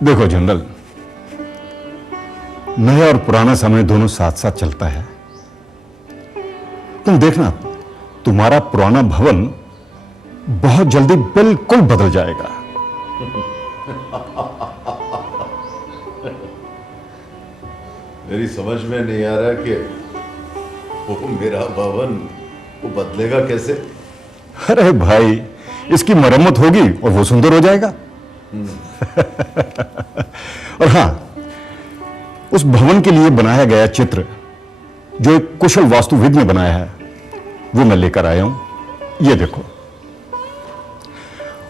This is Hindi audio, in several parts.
देखो जनरल, नया और पुराना समय दोनों साथ साथ चलता है। तुम देखना, तुम्हारा पुराना भवन बहुत जल्दी बिल्कुल बदल जाएगा। मेरी समझ में नहीं आ रहा कि वो मेरा भवन वो बदलेगा कैसे। अरे भाई, इसकी मरम्मत होगी और वो सुंदर हो जाएगा। और हां, उस भवन के लिए बनाया गया चित्र जो एक कुशल वास्तुविद ने बनाया है, वो मैं लेकर आया हूं। ये देखो,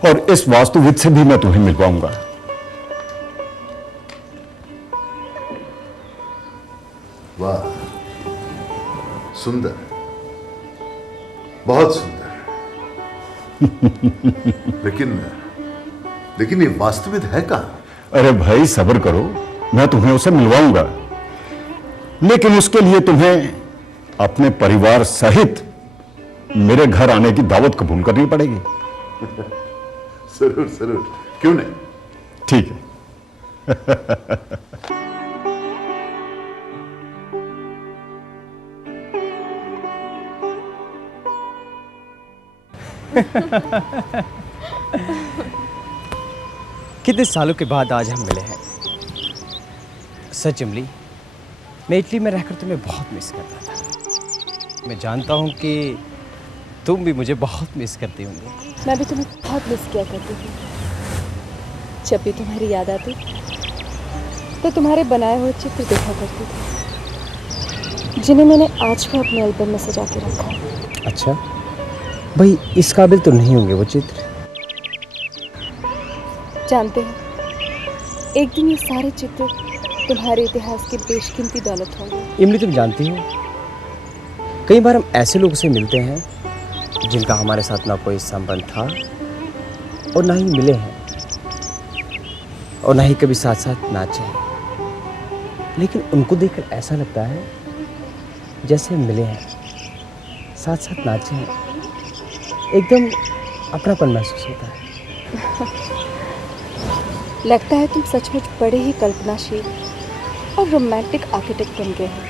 और इस वास्तुविद से भी मैं तुम्हें मिलवाऊंगा। वाह, सुंदर, बहुत सुंदर। लेकिन ये वास्तविक है कहां? अरे भाई सब्र करो, मैं तुम्हें उसे मिलवाऊंगा, लेकिन उसके लिए तुम्हें अपने परिवार सहित मेरे घर आने की दावत कबूल करनी पड़ेगी। जरूर जरूर, क्यों नहीं। ठीक है। कितने सालों के बाद आज हम मिले हैं। सच इमली, मैं इटली में रहकर तुम्हें बहुत मिस करता था। मैं जानता हूँ कि तुम भी मुझे बहुत मिस करती होंगी। मैं भी तुम्हें बहुत मिस किया करती थी। जब भी तुम्हारी याद आती तो तुम्हारे बनाए हुए चित्र देखा करती थी, जिन्हें मैंने आज भी अपने एल्बम में सजा के रखा है। अच्छा भाई, इस काबिल तो नहीं होंगे वो चित्र। जानते हो, एक दिन ये सारे चित्र तुम्हारे इतिहास की बेशकीमती दौलत होंगे। इमली, तुम जानती हो, कई बार हम ऐसे लोगों से मिलते हैं जिनका हमारे साथ ना कोई संबंध था और ना ही मिले हैं और ना ही कभी साथ साथ नाचे हैं, लेकिन उनको देखकर ऐसा लगता है जैसे हम मिले हैं, साथ साथ नाचे हैं, एकदम अपनापन महसूस होता है। लगता है तुम सचमुच बड़े ही कल्पनाशील और रोमांटिक आर्किटेक्ट बन गए हो।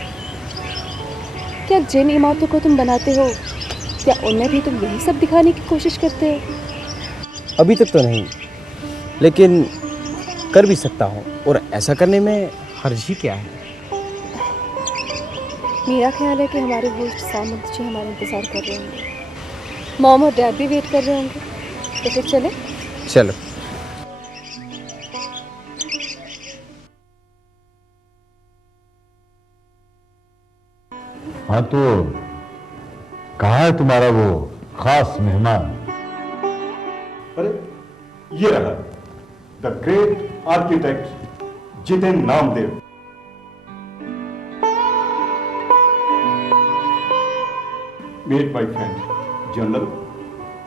क्या जिन इमारतों को तुम बनाते हो, क्या उनमें भी तुम यही सब दिखाने की कोशिश करते हो? अभी तक तो नहीं, लेकिन कर भी सकता हूँ, और ऐसा करने में हर्ज ही क्या है। मेरा ख्याल है कि हमारे होस्ट सामंत जी हमारा इंतजार कर रहे होंगे। मॉम और डैड भी वेट कर रहे होंगे, तो फिर चले। चलो। हाँ, तो कहाँ है तुम्हारा वो खास मेहमान? अरे ये रहा, the great architect Jiten Namdev. Meet my friend, General,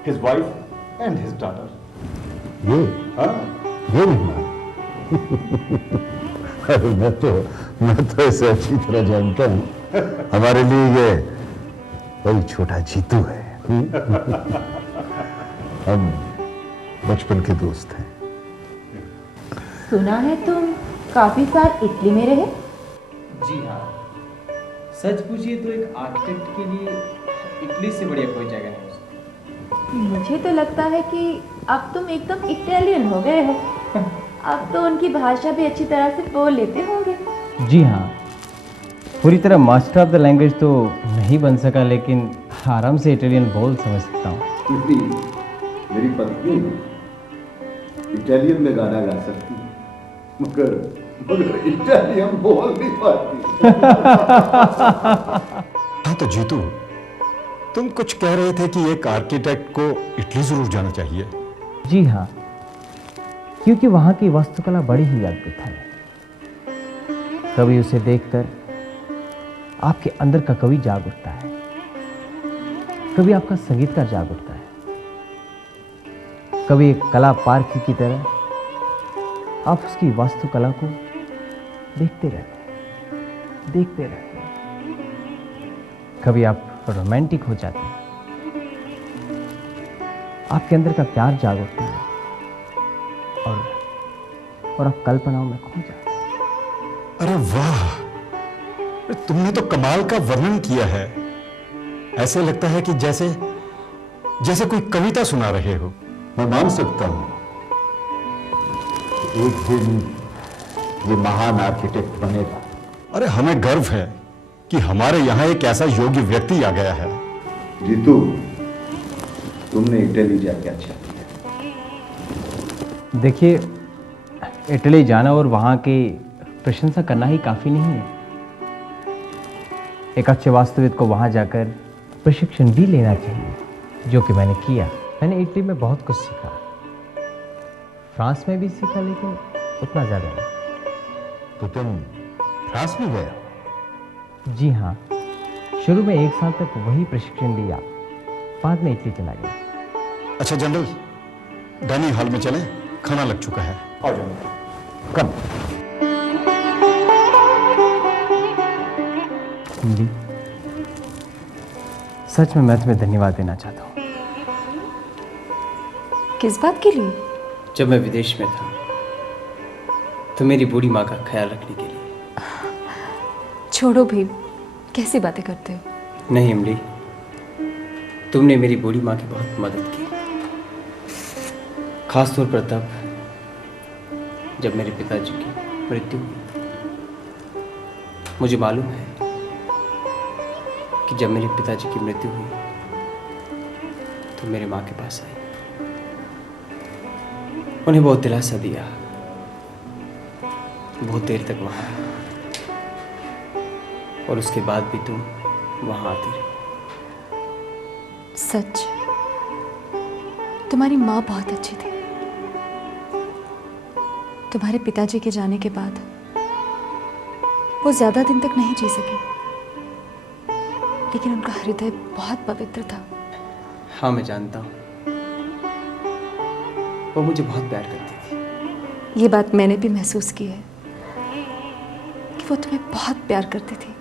his wife and his daughter. ये हाँ, ये मेहमान। अरे मैं तो इसे अच्छी तरह जानता हूँ। हमारे लिए ये वही छोटा जीतू है। हम बचपन के दोस्त हैं। सुना है तुम काफी साल इटली में रहे? जी हाँ, सच पूछिए तो एक आर्किटेक्ट के लिए इटली से बढ़िया कोई जगह नहीं। मुझे तो लगता है कि अब तुम एकदम इटालियन हो गए हो। अब तो उनकी भाषा भी अच्छी तरह से बोल लेते होंगे। जी हाँ, पूरी तरह मास्टर ऑफ द लैंग्वेज तो नहीं बन सका, लेकिन आराम से इटालियन बोल समझ सकता हूँ। मेरी पत्नी इटालियन में गाना गा सकती है, मगर इटालियन बोल नहीं पाती। हाँ तो जीतू, तुम कुछ कह रहे थे कि एक आर्किटेक्ट को इटली जरूर जाना चाहिए। जी हाँ, क्योंकि वहाँ की वास्तुकला बड़ी ही अद्भुत है। कभी उसे देखकर आपके अंदर का कवि जाग उठता है, कभी आपका संगीतकार जाग उठता है, कभी एक कला पार्क की तरह आप उसकी वास्तुकला को देखते रहते हैं। कभी आप रोमांटिक हो जाते हैं, आपके अंदर का प्यार जाग उठता है, और अब कल्पनाओं में खो जाता। अरे वाह, अरे तुमने तो कमाल का वर्णन किया है। ऐसे लगता है कि जैसे जैसे कोई कविता सुना रहे हो। मैं मान सकता हूं एक दिन ये महान आर्किटेक्ट बनेगा। अरे हमें गर्व है कि हमारे यहां एक ऐसा योग्य व्यक्ति आ गया है। जीतू, तुमने इटली जाके अच्छा किया। देखिए, इटली जाना और वहाँ की प्रशंसा करना ही काफ़ी नहीं है। एक अच्छे वास्तविक को वहाँ जाकर प्रशिक्षण भी लेना चाहिए, जो कि मैंने किया। मैंने इटली में बहुत कुछ सीखा, फ्रांस में भी सीखा, लेकिन उतना ज़्यादा नहीं। तो तुम फ्रांस में गए हो? जी हाँ, शुरू में 1 साल तक वही प्रशिक्षण लिया, बाद में इटली चला गया। अच्छा जनरल, डाइनिंग हॉल में चलें, खाना लग चुका है। आ जाओ। कम। जी, सच में मैं तुम्हें धन्यवाद देना चाहता हूँ। किस बात के लिए? जब मैं विदेश में था तो मेरी बूढ़ी माँ का ख्याल रखने के लिए। छोड़ो भी, कैसी बातें करते हो? नहीं इमली, तुमने मेरी बूढ़ी माँ की बहुत मदद की, खास तौर पर तब जब मेरे पिताजी की मृत्यु हुई। मुझे मालूम है कि जब मेरे पिताजी की मृत्यु हुई तो मेरे माँ के पास आई, उन्हें बहुत दिलासा दिया, बहुत देर तक वहाँ रही, और उसके बाद भी तुम वहाँ आती रही। सच, तुम्हारी माँ बहुत अच्छी थी। तुम्हारे पिताजी के जाने के बाद वो ज्यादा दिन तक नहीं जी सकी, लेकिन उनका हृदय बहुत पवित्र था। हाँ, मैं जानता हूँ, वो मुझे बहुत प्यार करती थी। ये बात मैंने भी महसूस की है कि वो तुम्हें बहुत प्यार करती थी।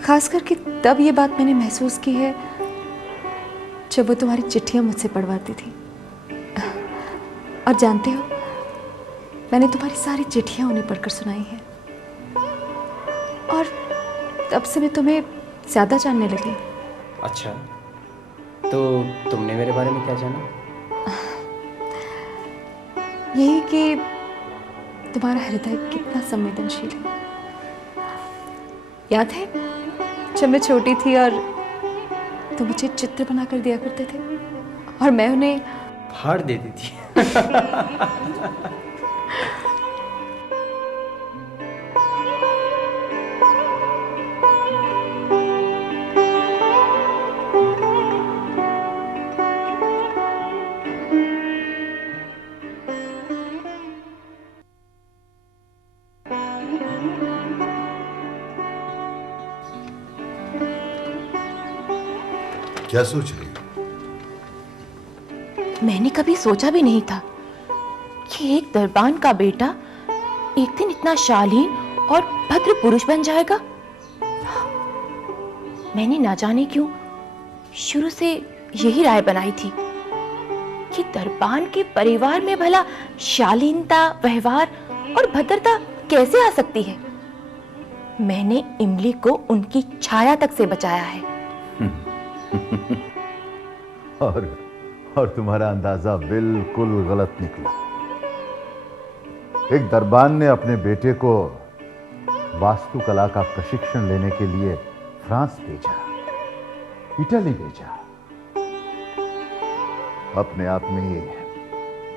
खास करके तब ये बात मैंने महसूस की है जब वो तुम्हारी चिट्ठियां मुझसे पढ़वाती थी। और जानते हो, मैंने तुम्हारी सारी चिट्ठियां उन्हें पढ़कर सुनाई हैं, और तब से मैं तुम्हें ज्यादा जानने लगी। अच्छा, तो तुमने मेरे बारे में क्या जाना? यही कि तुम्हारा हृदय कितना संवेदनशील है। याद है जब मैं छोटी थी और तुम मुझे चित्र बनाकर दिया करते थे और मैं उन्हें फाड़ देती थी। क्या सोच रही हो? मैंने कभी सोचा भी नहीं था कि एक दरबान का बेटा एक दिन इतना शालीन और भद्र पुरुष बन जाएगा। मैंने ना जाने क्यों शुरू से यही राय बनाई थी कि दरबान के परिवार में भला शालीनता, व्यवहार और भद्रता कैसे आ सकती है। मैंने इमली को उनकी छाया तक से बचाया है। और तुम्हारा अंदाजा बिल्कुल गलत निकला। एक दरबान ने अपने बेटे को वास्तुकला का प्रशिक्षण लेने के लिए फ्रांस भेजा, इटली भेजा। अपने आप में ये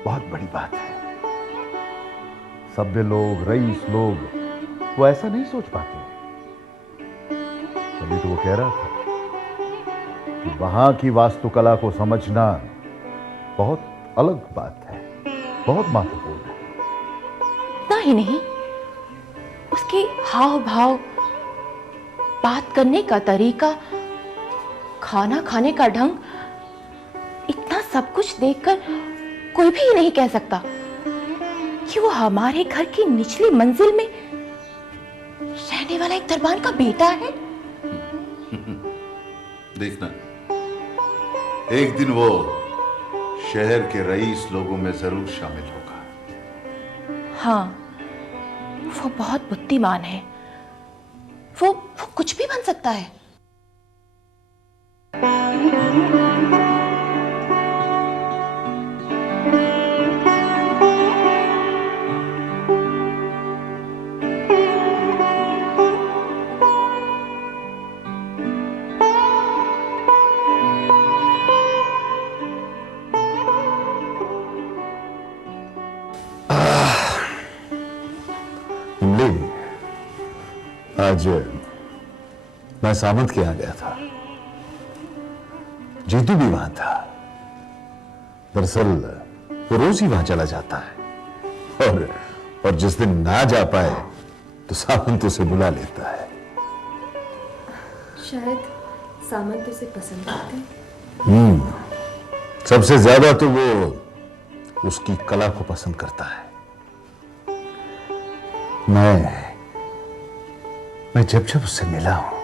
बहुत बड़ी बात है। सभ्य लोग, रईस लोग वो ऐसा नहीं सोच पाते। तभी तो वो कह रहा था कि वहां की वास्तुकला को समझना बहुत अलग बात है, बहुत महत्वपूर्ण है। इतना ही नहीं, उसके हाव भाव, बात करने का तरीका, खाना खाने का ढंग, इतना सब कुछ देखकर कोई भी नहीं कह सकता कि वो हमारे घर की निचली मंजिल में रहने वाला एक दरबान का बेटा है। देखना, एक दिन वो शहर के रईस लोगों में जरूर शामिल होगा। हाँ, वो बहुत बुद्धिमान है। वो कुछ भी बन सकता है। इमली, आज मैं सामंत के यहाँ गया था। जीतू भी वहां था। दरअसल वो रोज ही वहां चला जाता है और जिस दिन ना जा पाए तो सामंत उसे बुला लेता है। शायद सामंत उसे पसंद करते हैं। सबसे ज्यादा तो वो उसकी कला को पसंद करता है। मैं जब जब उससे मिला हूं,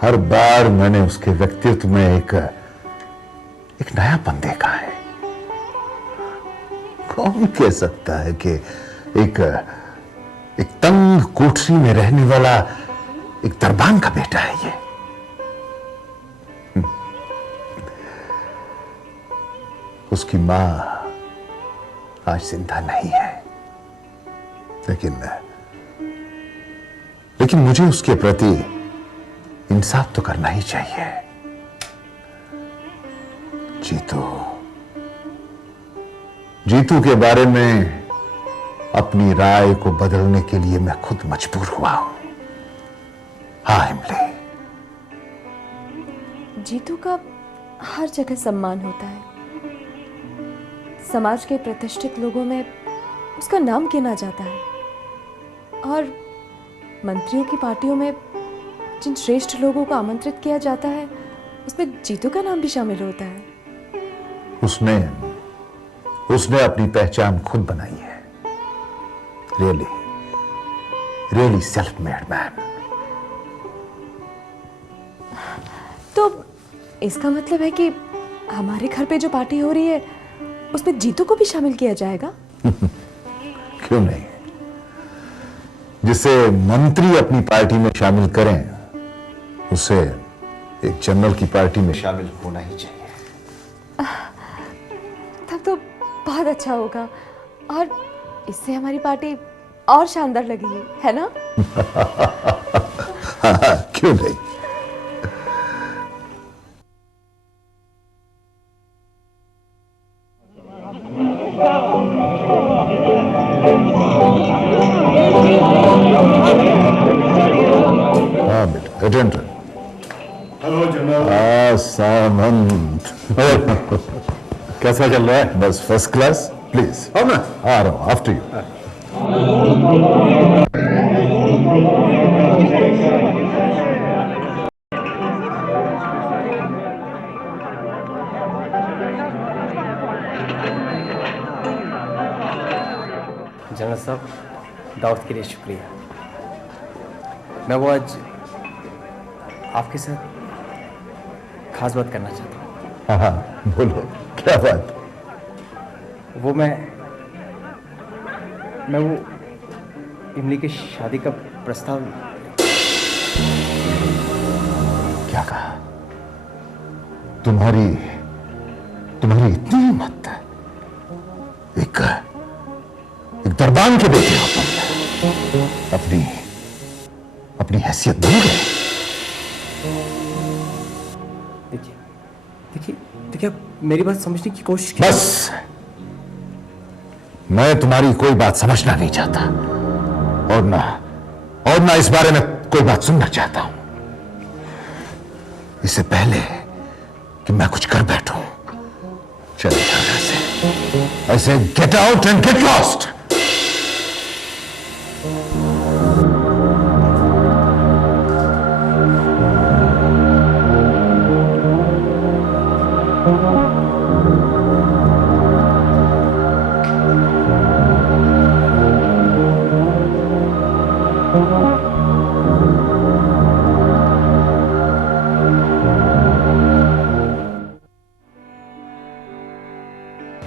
हर बार मैंने उसके व्यक्तित्व में एक नयापन देखा है। कौन कह सकता है कि एक तंग कोठरी में रहने वाला एक दरबान का बेटा है ये। उसकी मां आज जिंदा नहीं है, लेकिन मुझे उसके प्रति इंसाफ तो करना ही चाहिए। जीतू के बारे में अपनी राय को बदलने के लिए मैं खुद मजबूर हुआ हूं। हाँ इमली, जीतू का हर जगह सम्मान होता है। समाज के प्रतिष्ठित लोगों में उसका नाम गिना जाता है और मंत्रियों की पार्टियों में जिन श्रेष्ठ लोगों को आमंत्रित किया जाता है उसमें जीतू का नाम भी शामिल होता है। उसने अपनी पहचान खुद बनाई है। Really self made man. तो इसका मतलब है कि हमारे घर पे जो पार्टी हो रही है उसमें जीतू को भी शामिल किया जाएगा? क्यों नहीं? जिसे मंत्री अपनी पार्टी में शामिल करें उसे एक जनरल की पार्टी में शामिल होना ही चाहिए। तब तो बहुत अच्छा होगा और इससे हमारी पार्टी और शानदार लगेगी, है ना? हाँ, क्यों नहीं? हाँ बेटा, अटेंडर। हेलो जनाब। सामंत। कैसा चल रहा है? बस फर्स्ट क्लास। प्लीज अब मैं आ रहा हूं, आफ्टर यू। जनरल साहब, दावत के लिए शुक्रिया। मैं वो आज आपके साथ खास बात करना चाहता हूँ। हाँ हाँ, बोलो क्या बात? वो मैं वो इमली की शादी का प्रस्ताव। क्या कहा? तुम्हारी इतनी हिम्मत? एक दरबान के बेटे हो तुम। अपनी हैसियत भूल गए? देखिए आप मेरी बात समझने की कोशिश कीजिए। बस, मैं तुम्हारी कोई बात समझना नहीं चाहता और ना इस बारे में कोई बात सुनना चाहता हूं। इससे पहले कि मैं कुछ कर बैठूं, चले जाओ ऐसे get out and get lost.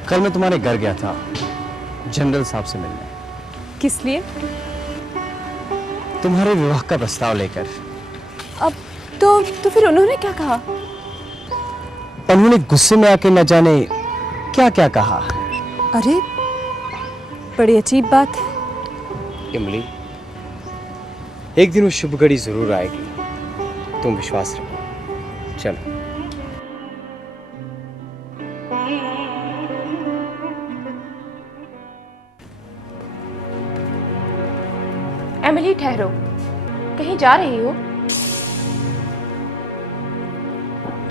कल मैं तुम्हारे घर गया था जनरल साहब से मिलने। किस लिए? तुम्हारे विवाह का प्रस्ताव लेकर। अब तो फिर उन्होंने क्या कहा? उन्होंने गुस्से में आके न जाने क्या क्या कहा। अरे बड़ी अजीब बात है। इमली, एक दिन वो शुभ घड़ी जरूर आएगी, तुम विश्वास रखो। चलो। एमिली, ठहरो, कहीं जा रही हो?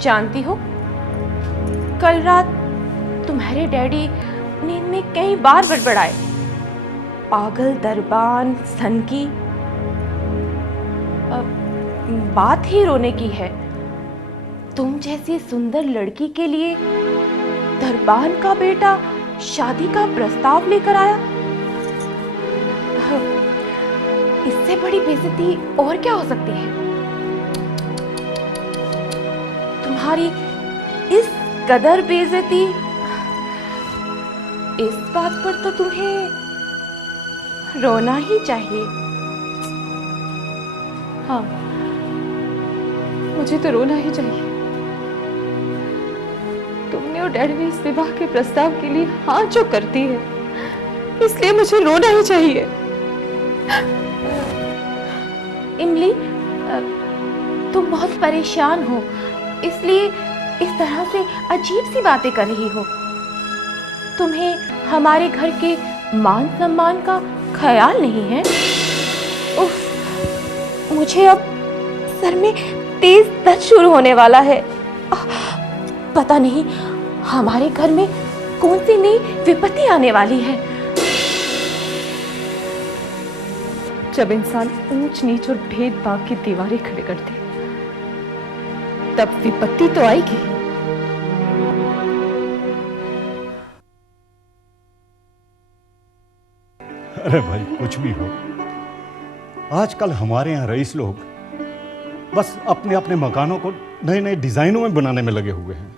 जानती हो, कल रात तुम्हारे डैडी नींद में कई बार बड़बड़ाए, पागल, दरबान, सनकी। बात ही रोने की है। तुम जैसी सुंदर लड़की के लिए दरबान का बेटा शादी का प्रस्ताव लेकर आया। इससे बड़ी बेइज्जती और क्या हो सकती है? तुम्हारी इस कदर बेइज्जती, इस बात पर तो तुम्हें रोना ही चाहिए। हाँ, मुझे तो रोना ही चाहिए। तुमने और डैडी ने इस विवाह के प्रस्ताव के लिए हाँ जो कर दी है, इसलिए मुझे रोना ही चाहिए। इमली, तुम बहुत परेशान हो, इसलिए इस तरह से अजीब सी बातें कर रही हो। तुम्हें हमारे घर के मान सम्मान का ख्याल नहीं है? उफ, मुझे अब सर में तेज दर्द शुरू होने वाला है। पता नहीं हमारे घर में कौन सी नई विपत्ति आने वाली है। जब इंसान ऊंच नीच और भेदभाव की दीवारें खड़े करते तब विपत्ति तो आएगी ही। अरे भाई, कुछ भी हो, आजकल हमारे यहाँ रईस लोग बस अपने अपने मकानों को नए नए डिजाइनों में बनाने में लगे हुए हैं।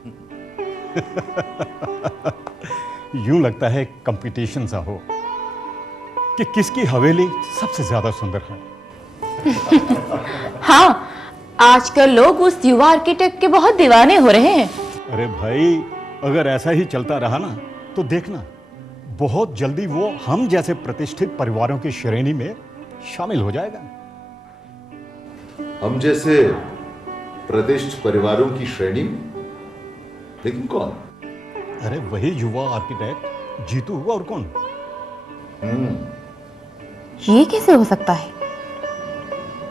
यूं लगता है कंपटीशन सा हो कि किसकी हवेली सबसे ज्यादा सुंदर है। हाँ, आजकल लोग उस युवा आर्किटेक्ट के बहुत दीवाने हो रहे हैं। अरे भाई, अगर ऐसा ही चलता रहा ना तो देखना, बहुत जल्दी वो हम जैसे प्रतिष्ठित परिवारों की श्रेणी में शामिल हो जाएगा। हम जैसे प्रतिष्ठित परिवारों की श्रेणी में? लेकिन कौन? अरे वही युवा आर्किटेक्ट जीतू हुआ, और कौन? ये कैसे हो सकता है?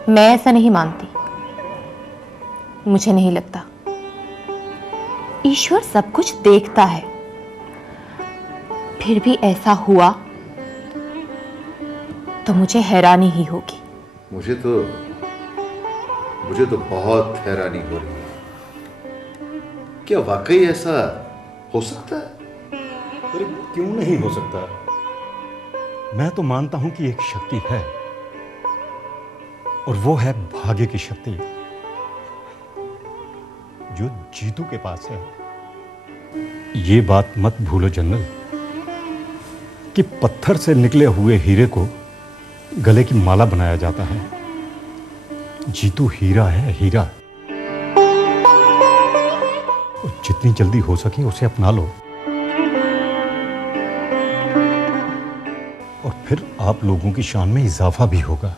मैं ऐसा नहीं मानती। मुझे नहीं लगता। ईश्वर सब कुछ देखता है, फिर भी ऐसा हुआ तो मुझे हैरानी ही होगी। मुझे तो बहुत हैरानी हो रही है। क्या वाकई ऐसा हो सकता है? अरे क्यों नहीं हो सकता? मैं तो मानता हूं कि एक शक्ति है, और वो है भाग्य की शक्ति, जो जीतू के पास है। ये बात मत भूलो जनरल, कि पत्थर से निकले हुए हीरे को गले की माला बनाया जाता है। जीतू हीरा है, हीरा। और जितनी जल्दी हो सके उसे अपना लो, और फिर आप लोगों की शान में इजाफा भी होगा।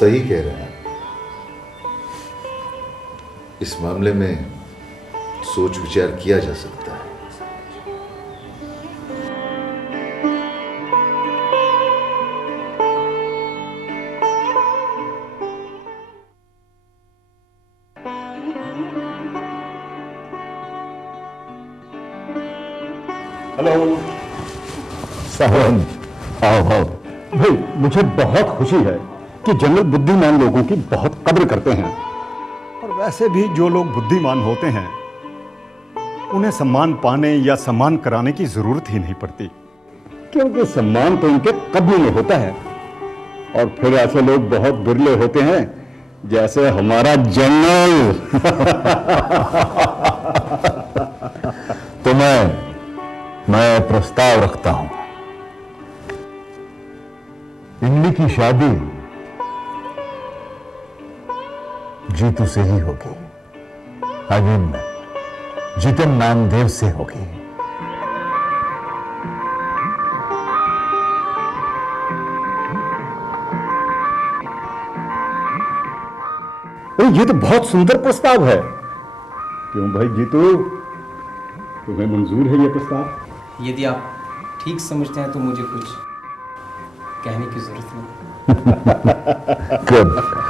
सही कह रहे हैं। इस मामले में सोच विचार किया जा सकता है। हेलो साहब, आओ आओ। भाई, मुझे बहुत खुशी है कि जनरल बुद्धिमान लोगों की बहुत कद्र करते हैं, और वैसे भी जो लोग बुद्धिमान होते हैं उन्हें सम्मान पाने या सम्मान कराने की जरूरत ही नहीं पड़ती, क्योंकि सम्मान तो उनके कब्र में होता है। और फिर ऐसे लोग बहुत बिरले होते हैं, जैसे हमारा जनरल। तो मैं मैं प्रस्ताव रखता हूं। इमली की शादी जीतू से ही होगी। आई मीन जितन नामदेव से होगी। अरे ये तो बहुत सुंदर प्रस्ताव है। क्यों भाई जीतू, तुम्हें मंजूर है ये प्रस्ताव? यदि आप ठीक समझते हैं तो मुझे कुछ कहने की जरूरत नहीं। गुड।